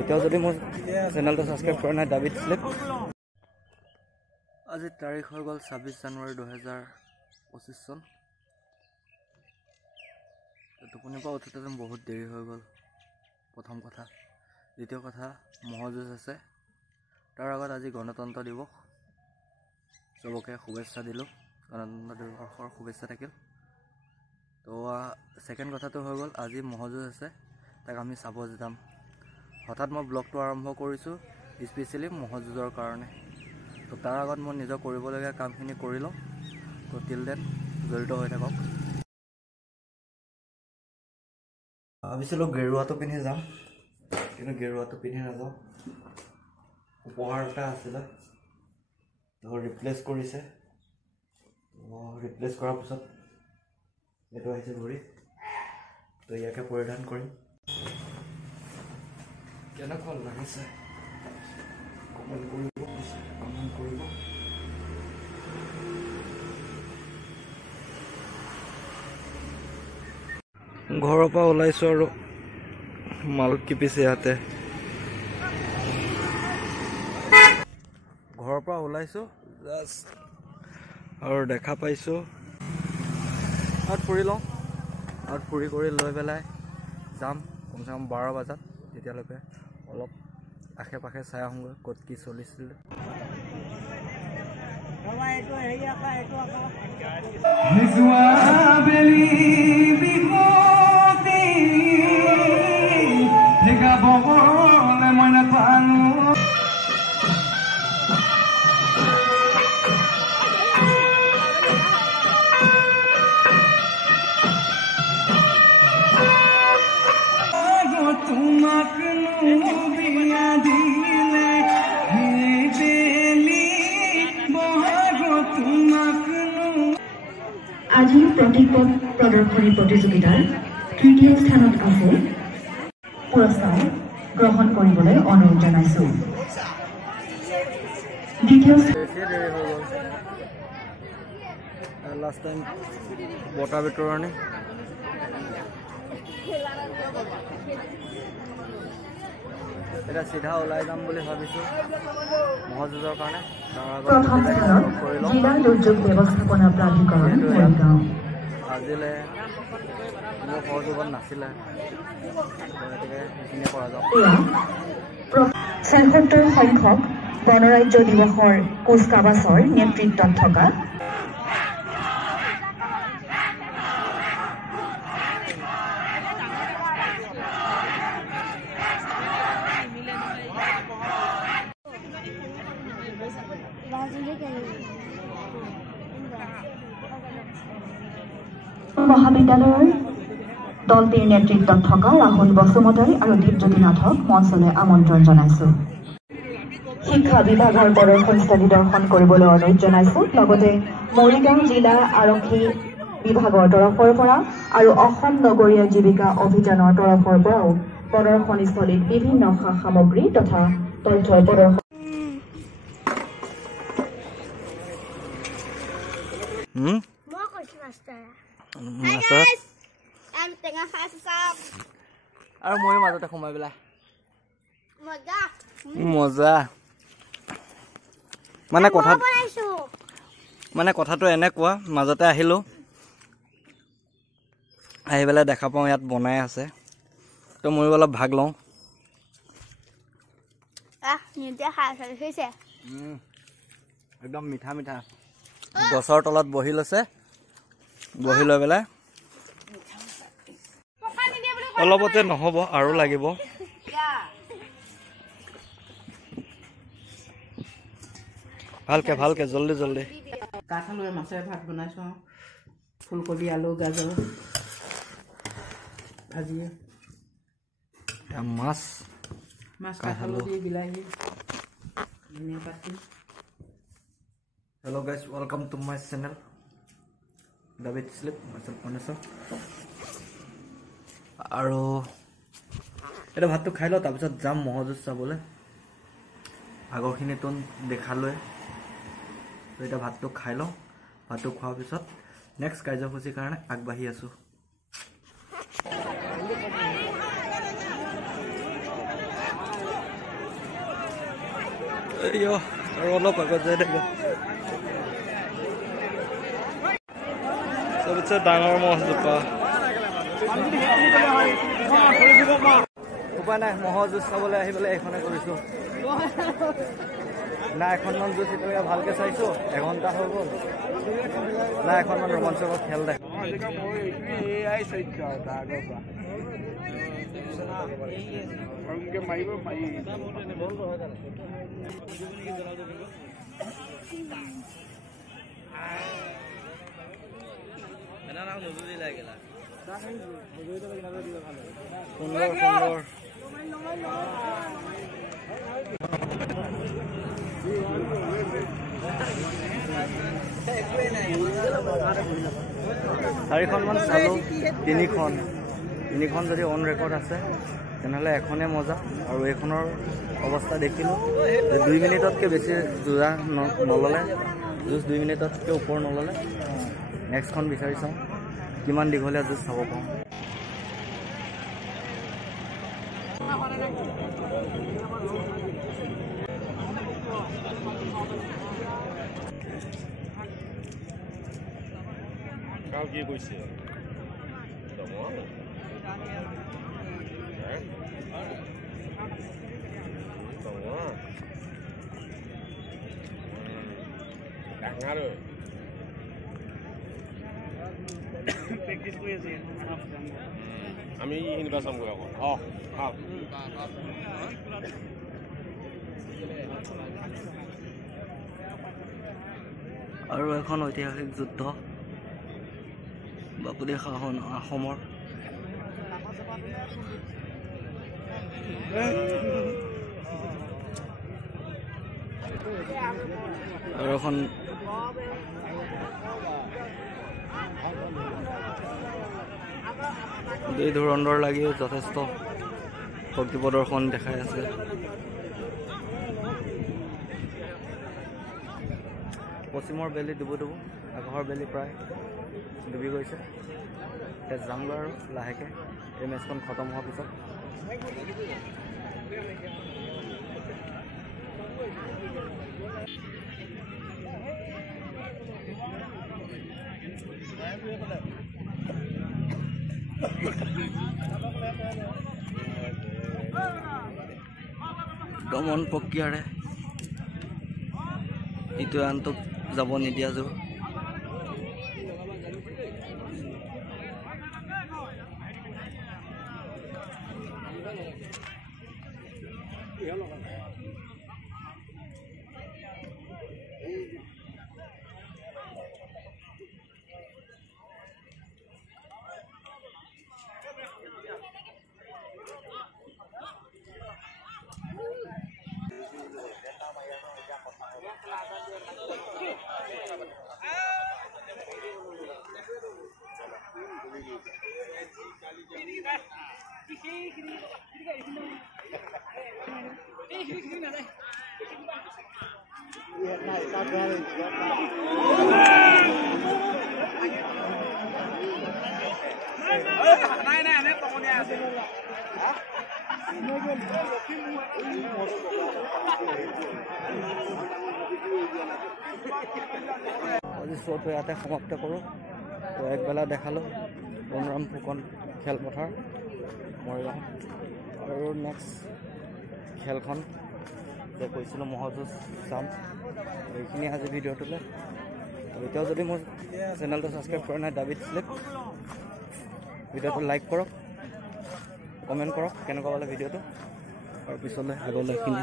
এতিয়াও যদি মোৰ চেনেলটো ছাবস্ক্ৰাইব কৰা নাই দাবিদ স্লিপ। আজি তাৰিখ হৈ গ'ল 26 জানুৱাৰী 2025 চন। টোপনিৰ পৰা উঠোতে যেন বহুত দেৰি হৈ গ'ল। প্ৰথম কথা। দ্বিতীয় কথা, ম'হৰ যুঁজ আছে। তাৰ আগত আজি গণতন্ত্ৰ দিৱস, চবকে শুভেচ্ছা দিলোঁ। গণতন্ত্ৰ দিৱসৰ শুভেচ্ছা থাকিল। তো ছেকেণ্ড কথাটো হৈ গ'ল, আজি ম'হৰ যুঁজ আছে, তাক আমি চাব যাম। হঠাৎ মই ব্লগটো আৰম্ভ কৰিছোঁ স্পেচিয়েলি ম'হৰ যুঁজৰ কাৰণে। তো তাৰ আগত মই নিজৰ কৰিবলগীয়া কামখিনি কৰি লওঁ। তো টিল দেন জড়িত হৈ থাকক। ভাবিছিলোঁ গেৰুৱাটো পিন্ধি যাম, কিন্তু গেৰুৱাটো পিন্ধি নাযাওঁ। উপহাৰ এটা আছিলে, তো ৰিপ্লেচ কৰিছে। ৰিপ্লেচ কৰাৰ পিছত এইটো আহিছে ঘূৰি, তো ইয়াকে পৰিধান কৰিম। কেনেকুৱা লাগিছে কমেণ্ট কৰিব। ঘৰৰ পৰা ওলাইছোঁ আৰু মাল কিপিছে ইয়াতে। ঘৰৰ পৰা ওলাইছোঁ জাষ্ট আৰু দেখা পাইছোঁ আৰু ফুৰি লওঁ। আৰু ফুৰি কৰি লৈ পেলাই যাম কমচে কম 12 বজাত। তেতিয়ালৈকে অলপ আশে পাশে চাই আহোঁগৈ ক'ত কি চলিছিল। আজিৰ প্ৰতীকপট প্ৰদৰ্শনী প্ৰতিযোগিতাৰ তৃতীয় স্থানত আছে পুৰস্কাৰ গ্ৰহণ কৰিবলৈ অনুৰোধ জনাইছোঁ। দ্বিতীয় লাষ্ট টাইম বঁটা বিতৰণি। এতিয়া চিধা ওলাই যাম বুলি ভাবিছোঁ ম'হৰ যুঁজৰ কাৰণে। প্ৰথম স্থানত জিলা দুৰ্যোগ ব্যৱস্থাপনা প্ৰাধিকৰণ মৰিগাঁও। আজিলৈ মোৰ সহযোগত নাছিলে, গতিকে সেইখিনি কৰা যাওক। 76 সংখ্যক গণৰাজ্য দিৱসৰ কুচকাৱাছৰ নেতৃত্বত থকা মহাবিদ্যালয়ৰ দলটিৰ নেতৃত্বত থকা ৰাহুল বসুমতাৰী আৰু দীপজ্যোতি নাথক মঞ্চলৈ আমন্ত্ৰণ জনাইছোঁ। শিক্ষা বিভাগৰ প্ৰদৰ্শনস্থলী দৰ্শন কৰিবলৈ অনুৰোধ জনাইছোঁ। লগতে মৰিগাঁও জিলা আৰক্ষী বিভাগৰ তৰফৰ পৰা আৰু অসম নগৰীয়া জীৱিকা অভিযানৰ তৰফৰ পৰাও প্ৰদৰ্শনীস্থলীত বিভিন্ন সা সামগ্ৰী তথা তথ্যৰ প্ৰদৰ্শন। আৰু ময়ো মাজতে সোমাই পেলাই মজা। মানে কথাটো এনেকুৱা, মাজতে আহিলোঁ, আহি পেলাই দেখা পাওঁ ইয়াত বনাই আছে, তো ময়ো অলপ ভাগ লওঁ। একদম মিঠা মিঠা। গছৰ তলত বহি লৈছে, বহি লৈ পেলাই অলপতে নহ'ব আৰু লাগিব। ভালকে ভালকে জল্দি জল্দি। কাঠআলুৱে মাছেৰে ভাত বনাইছোঁ। ফুলকবি আলু গাজৰ ভাজি, মাছ কাঠআলু দি বিলাহী ধনিয়া পাত। Hello' guys, welcome to my channel দাবিদ slip. আৰু এতিয়া ভাতটো খাই লওঁ, তাৰপিছত যাম ম'হৰ যুঁজ চাবলৈ। আগৰখিনিতো দেখালোৱে, তো এতিয়া ভাতটো খাই লওঁ। ভাতটো খোৱাৰ পিছত নেক্সট কাৰ্যসূচীৰ কাৰণে আগবাঢ়ি আছোঁ। আৰু অলপ আগত যাই থাকে চবতছে ডাঙৰ মহজোপা উপায় নাই মহৰ যুঁজ চাবলৈ আহি পেলাই এইখনে কৰিছোঁ না এখনমান যুঁজ এতিয়ালৈকে ভালকৈ চাইছোঁ এঘণ্টা হৈ গ'ল না এখনমান ৰোমাঞ্চকৰ খেল দেখ সুন্দৰ সুন্দৰ চাৰিখনমান চালোঁ তিনিখন যদি অন ৰেকৰ্ড আছে তেনেহ'লে এখনে মজা আৰু এইখনৰ অৱস্থা দেখিলোঁ 2 মিনিটতকৈ বেছি যুঁজা নল'লে যুঁজ 2 মিনিটতকৈ ওপৰ নল'লে নেক্সটখন বিচাৰি চাওঁ কিমান দীঘলীয়া যুঁজ চাব পাৰোঁ কি কৈছে ডাঙৰ প্ৰেক্টিছ কৰি আছে আমি এইখিনিৰ পৰা চামগৈ আকৌ আৰু এখন ঐতিহাসিক যুদ্ধ বাপুদে শাসন অসমৰ আৰু এখন দুই ধুৰন্ধৰ লাগিও যথেষ্ট শক্তি প্ৰদৰ্শন দেখাই আছে পশ্চিমৰ বেলি ডুবু আগৰ বেলি প্ৰায় ডুবি গৈছে এতিয়া যামগৈ আৰু লাহেকৈ এই মেচখন খতম হোৱাৰ পিছত দমন প্ৰক্ৰিয়াৰে ইটোৱে আনটোক যাব নিদিয়া যোৰ আজি শ্ব'টো ইয়াতে সমাপ্ত কৰোঁ তো একবেলা দেখালোঁ বনৰাম ফুকন খেলপথাৰ মৰিগাঁও আৰু নেক্সট খেলখন যে কৈছিলোঁ মহযুঁজ চাম এইখিনি আজি ভিডিঅ'টোলৈ এতিয়াও যদি মোৰ চেনেলটো ছাবস্ক্ৰাইব কৰা নাই ডাবিট শ্লিপ ভিডিঅ'টো লাইক কৰক কমেণ্ট কৰক কেনেকুৱা পালে ভিডিঅ'টো আৰু পিছলৈ আগলৈ এইখিনি